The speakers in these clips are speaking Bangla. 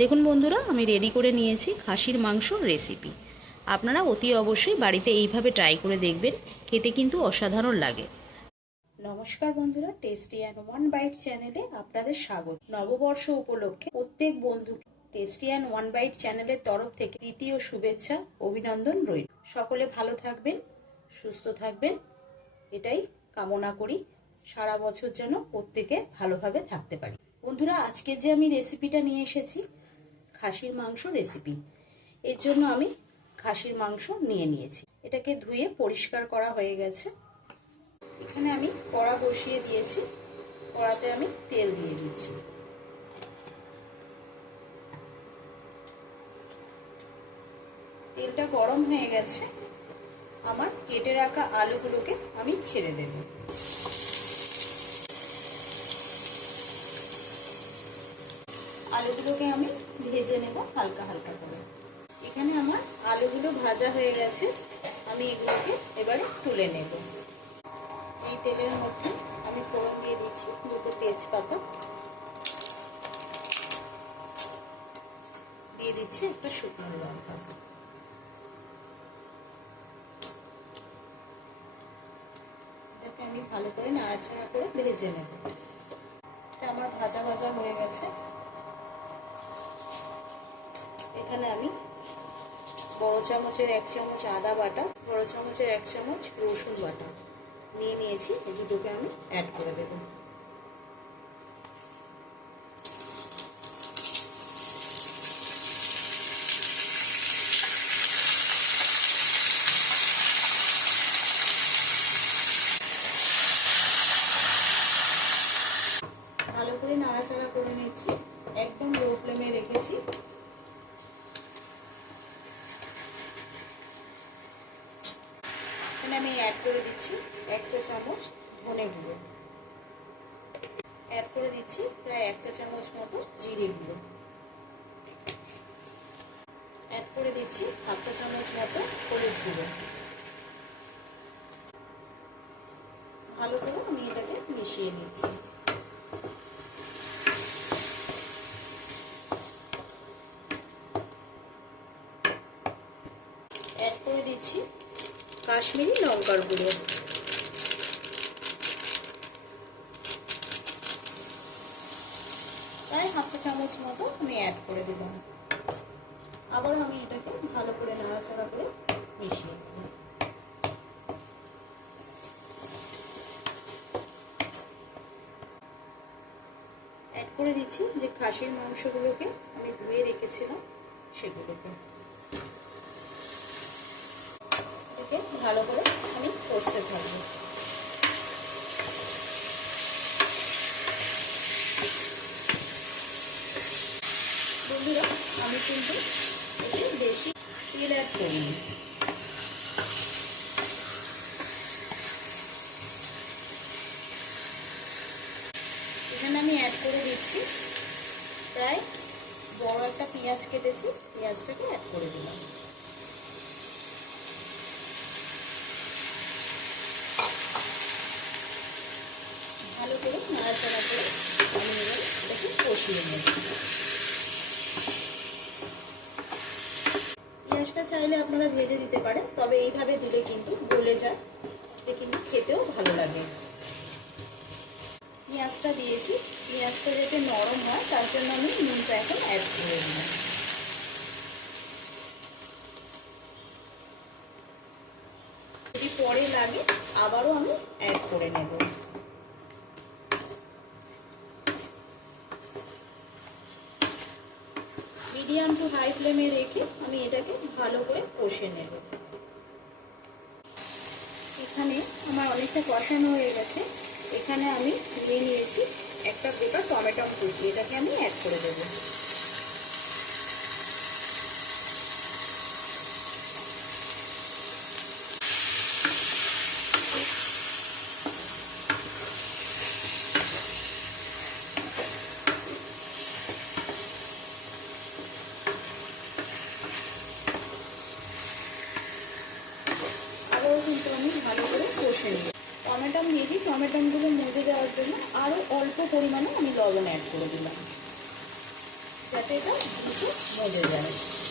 দেখুন বন্ধুরা, আমি রেডি করে নিয়েছি খাসির মাংস রেসিপি আপনারা অতি অবশ্যই বাড়িতে এইভাবে ট্রাই করে দেখবেন, খেতে কিন্তু অসাধারণ লাগে। নমস্কার বন্ধুরা টেস্টি অ্যান্ড ওয়ান বাইট চ্যানেলে আপনাদের স্বাগত। নববর্ষ উপলক্ষে প্রত্যেক বন্ধু টেস্টি অ্যান্ড ওয়ান বাইট চ্যানেলের তরফ থেকে প্রীতি ও শুভেচ্ছা, অভিনন্দন রইল। সকলে ভালো থাকবেন, সুস্থ থাকবেন, এটাই কামনা করি। সারা বছর যেন প্রত্যেকে ভালোভাবে থাকতে পারি। বন্ধুরা, আজকে যে আমি রেসিপিটা নিয়ে এসেছি খাসির মাংস রেসিপি এর জন্য আমি খাসির মাংস নিয়ে নিয়েছি। এটাকে ধুয়ে পরিষ্কার করা হয়ে গেছে। এখানে আমি কড়া বসিয়ে দিয়েছি। কড়াতে আমি তেল দিয়ে দিচ্ছি। তেলটা গরম হয়ে গেছে। আমার কেটে রাখা আলুগুলোকে আমি ছেড়ে দেব। আলুগুলোকে আমি ভেজে নেব হালকা হালকা করে। এখানে আমার আলুগুলো ভাজা হয়ে গেছে। আমি এগুলোকে এবারে তুলে নেব। এই তেলের মধ্যে আমি ফোড়ন দিয়ে দিচ্ছি দুটো তেজপাতা। দিয়ে দিচ্ছি একটা শুকনো লঙ্কা। আমি ভালো করে নাড়াচাড়া করে ভেজে নেব। এটা আমার ভাজা ভাজা হয়ে গেছে। এখানে আমি বড় চামচের এক চামচ আদা বাটা, বড় চামচের এক চামচ রসুন বাটা। নিয়ে নিয়েছি দুটোকে আমি অ্যাড করে দেব ভালো করে নাড়াচাড়া করে নিচ্ছি একদম লো ফ্লেমে রেখেছি এখানে আমি অ্যাড করে দিচ্ছি এক চা চামচ ধনে গুঁড়ো অ্যাড করে দিচ্ছি প্রায় এক চা চামচ মতো জিরে গুঁড়ো। অ্যাড করে দিচ্ছি হাফ চা চামচ মতো হলুদ গুঁড়ো। ভালো করে আমি এটাকে মিশিয়ে নিচ্ছি। অ্যাড করে দিচ্ছি কাশ্মীরি লঙ্কার গুঁড়ো প্রায় হাফ চা চামচ মতো আমি অ্যাড করে দিলাম আবারও আমি এটাকে ভালো করে নাড়াচাড়া করে মিশিয়ে অ্যাড করে দিচ্ছি যে খাসির মাংসগুলোকে আমি ধুয়ে রেখেছিলাম, সেগুলোকে। ভালো করে আমি কষতে থাকব। বন্ধুরা, আমি কিন্তু তেল এখানে আমি অ্যাড করে দিচ্ছি। প্রায় বড় একটা পেঁয়াজ কেটেছি, পেঁয়াজটাকে অ্যাড করে দিলাম। ভালো করে নাড়াচাড়া করে আমি এবার এটাকে কষিয়ে নেব। চাইলে আপনারা ভেজে দিতে পারেন, তবে এইভাবে দিলে কিন্তু গলে যায়। এতে কিন্তু খেতেও ভালো লাগে। পেঁয়াজটা দিয়েছি। পেঁয়াজটা যাতে নরম হয়, তার জন্য আমি নুনটা এখন অ্যাড করে দিলাম যদি পরে লাগে, আবারও আমি অ্যাড করে নেব। হাই ফ্লেমে রেখে আমি এটাকে ভালো করে কষে নেব। এখানে আমার অনেকটা কষানো হয়ে গেছে। এখানে আমি নিয়ে নিয়েছি একটা গোটা টমেটো কুচি। এটাকে আমি অ্যাড করে দেবো আবারও কিন্তু আমি ভালো করে কষে নেব টমেটম দিয়েছি টমেটমগুলো মজে যাওয়ার জন্য আরও অল্প পরিমাণে আমি লবণ অ্যাড করে দিলাম। যাতে এটা দ্রুত মজে যায়।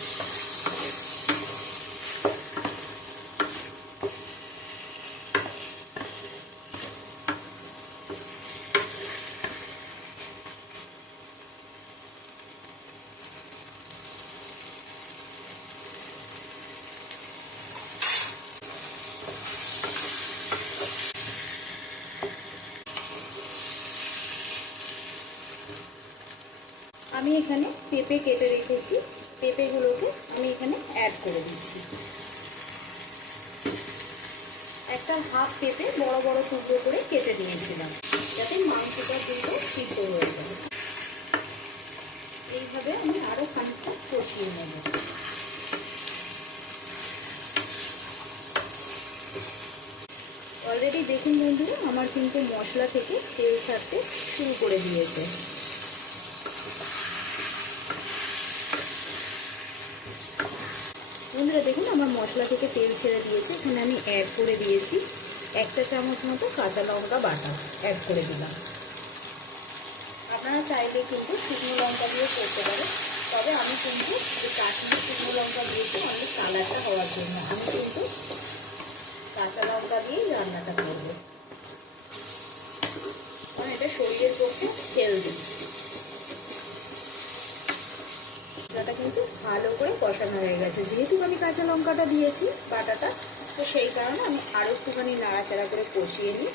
আমি এখানে পেঁপে কেটে রেখেছি। পেঁপেগুলোকে আমি এখানে অ্যাড করে দিচ্ছি। একটা হাফ পেঁপে বড় বড় টুকরো করে কেটে নিয়েছিলাম, যাতে মাংসটা কিন্তু সিদ্ধ হয়ে যাবে এইভাবে আমি আরও খানিকটা কষিয়ে নেব। অলরেডি দেখুন বন্ধুরা, আমার কিন্তু মশলা থেকে তেল ছাড়তে শুরু করে দিয়েছে। বন্ধুরা দেখুন, আমার মশলা থেকে তেল ছেড়ে দিয়েছে। এখানে আমি অ্যাড করে দিয়েছি একটা চামচ মতো কাঁচা লঙ্কা বাটা অ্যাড করে দিলাম। আপনারা চাইলে কিন্তু শুকনো লঙ্কা দিয়ে করতে পারেন। তবে আমি কিন্তু এই কাশ্মীর শুকনো লঙ্কা দিয়েছি, অনেক কালারটা হওয়ার জন্য। আমি কিন্তু কাঁচা লঙ্কা দিয়েই রান্নাটা করব। কারণ এটা শরীরের পক্ষে হেলদি মশলাটা কিন্তু ভালো করে কষানো হয়ে গেছে। যেহেতু আমি কাঁচা লঙ্কাটা দিয়েছি, বাটাটা, তো সেই কারণে আমি আরও একটুখানি নাড়াচাড়া করে কষিয়ে নিই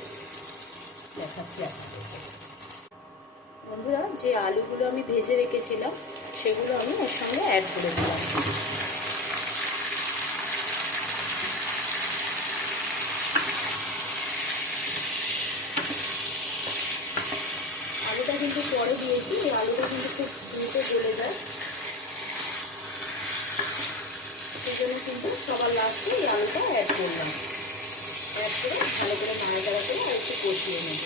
দেখাচ্ছি বন্ধুরা, যে আলুগুলো আমি ভেজে রেখেছিলাম, সেগুলো আমি ওর সঙ্গে অ্যাড করে দিলাম আলুটা কিন্তু পরে দিয়েছি এই আলুটা কিন্তু খুব দ্রুত গলে যায় সেই জন্য কিন্তু সবার লাস্টে এই আলুটা অ্যাড করলাম অ্যাড করে ভালো করে নাড়াচাড়া করে আর একটু কষিয়ে নেব।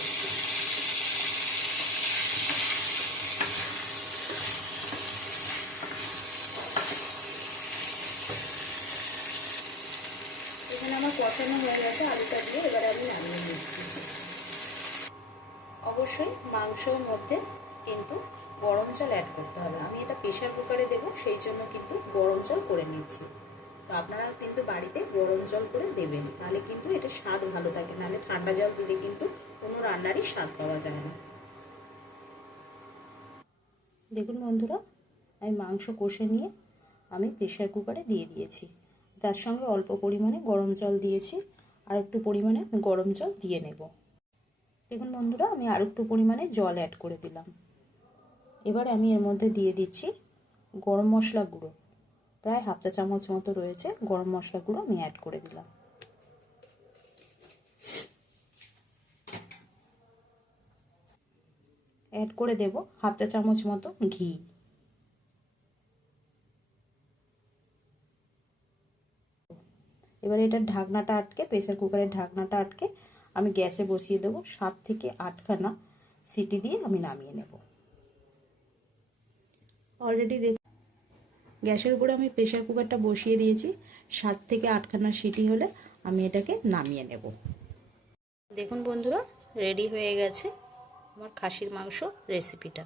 এখানে আমার কষানো হয়ে গেছে আলুটা দিয়ে, এবারে আমি নামিয়ে নিচ্ছি। অবশ্যই মাংসের মধ্যে কিন্তু গরম জল অ্যাড করতে হবে। আমি এটা প্রেশার কুকারে দেবো, সেই জন্য কিন্তু গরম জল করে নিচ্ছি। তো আপনারা কিন্তু বাড়িতে গরম জল করে দেবেন। তাহলে কিন্তু এটা স্বাদ ভালো থাকে, নাহলে ঠান্ডা জল দিলে কিন্তু কোনো রান্নারই স্বাদ পাওয়া যায় না। দেখুন বন্ধুরা, আমি মাংস কষে নিয়ে আমি প্রেশার কুকারে দিয়ে দিয়েছি। তার সঙ্গে অল্প পরিমাণে গরম জল দিয়েছি, আর একটু পরিমাণে গরম জল দিয়ে নেব। দেখুন বন্ধুরা, আমি আর একটু পরিমাণে জল অ্যাড করে দিলাম। এবার আমি এর মধ্যে দিয়ে দিচ্ছি গরম মশলা গুঁড়ো। প্রায় হাফ চা চামচ মতো রয়েছে। গরম মশলা গুঁড়ো আমি অ্যাড করে দিলাম। অ্যাড করে দেব হাফ চা চামচ মতো ঘি। এবার এটার ঢাকনাটা আটকে, প্রেসার কুকারের ঢাকনাটা আটকে আমি গ্যাসে বসিয়ে দেবো সাত থেকে আটখানা সিটি দিয়ে আমি নামিয়ে নেব। অলরেডি দেখ গ্যাসের উপরে আমি প্রেশার কুকারটা বসিয়ে দিয়েছি। সাত থেকে আটখানা সিটি হলে আমি এটাকে নামিয়ে নেব। দেখুন বন্ধুরা রেডি হয়ে গেছে আমার খাসির মাংস রেসিপিটা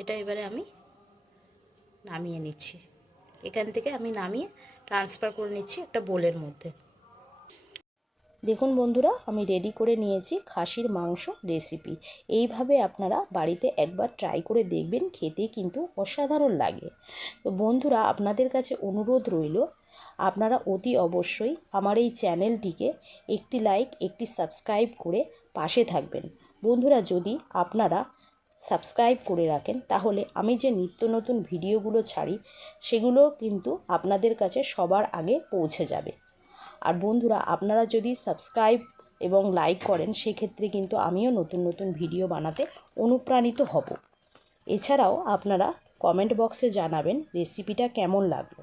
এটা এবারে আমি নামিয়ে নিচ্ছি। এখান থেকে আমি নামিয়ে ট্রান্সফার করে নিচ্ছি একটা বোলের মধ্যে। দেখুন বন্ধুরা, আমি রেডি করে নিয়েছি খাসির মাংস রেসিপি এইভাবে আপনারা বাড়িতে একবার ট্রাই করে দেখবেন, খেতে কিন্তু অসাধারণ লাগে। তো বন্ধুরা, আপনাদের কাছে অনুরোধ রইল, আপনারা অতি অবশ্যই আমার এই চ্যানেলটিকে একটি লাইক একটি সাবস্ক্রাইব করে পাশে থাকবেন। বন্ধুরা, যদি আপনারা সাবস্ক্রাইব করে রাখেন, তাহলে আমি যে নিত্য নতুন ভিডিওগুলো ছাড়ি, সেগুলো কিন্তু আপনাদের কাছে সবার আগে পৌঁছে যাবে। আর বন্ধুরা, আপনারা যদি সাবস্ক্রাইব এবং লাইক করেন, সেক্ষেত্রে কিন্তু আমিও নতুন নতুন ভিডিও বানাতে অনুপ্রাণিত হব। এছাড়াও আপনারা কমেন্ট বক্সে জানাবেন রেসিপিটা কেমন লাগল।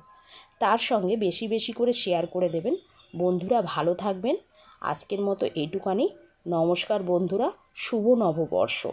তার সঙ্গে বেশি বেশি করে শেয়ার করে দেবেন। বন্ধুরা, ভালো থাকবেন। আজকের মতো এইটুকানি নমস্কার বন্ধুরা, শুভ নববর্ষ।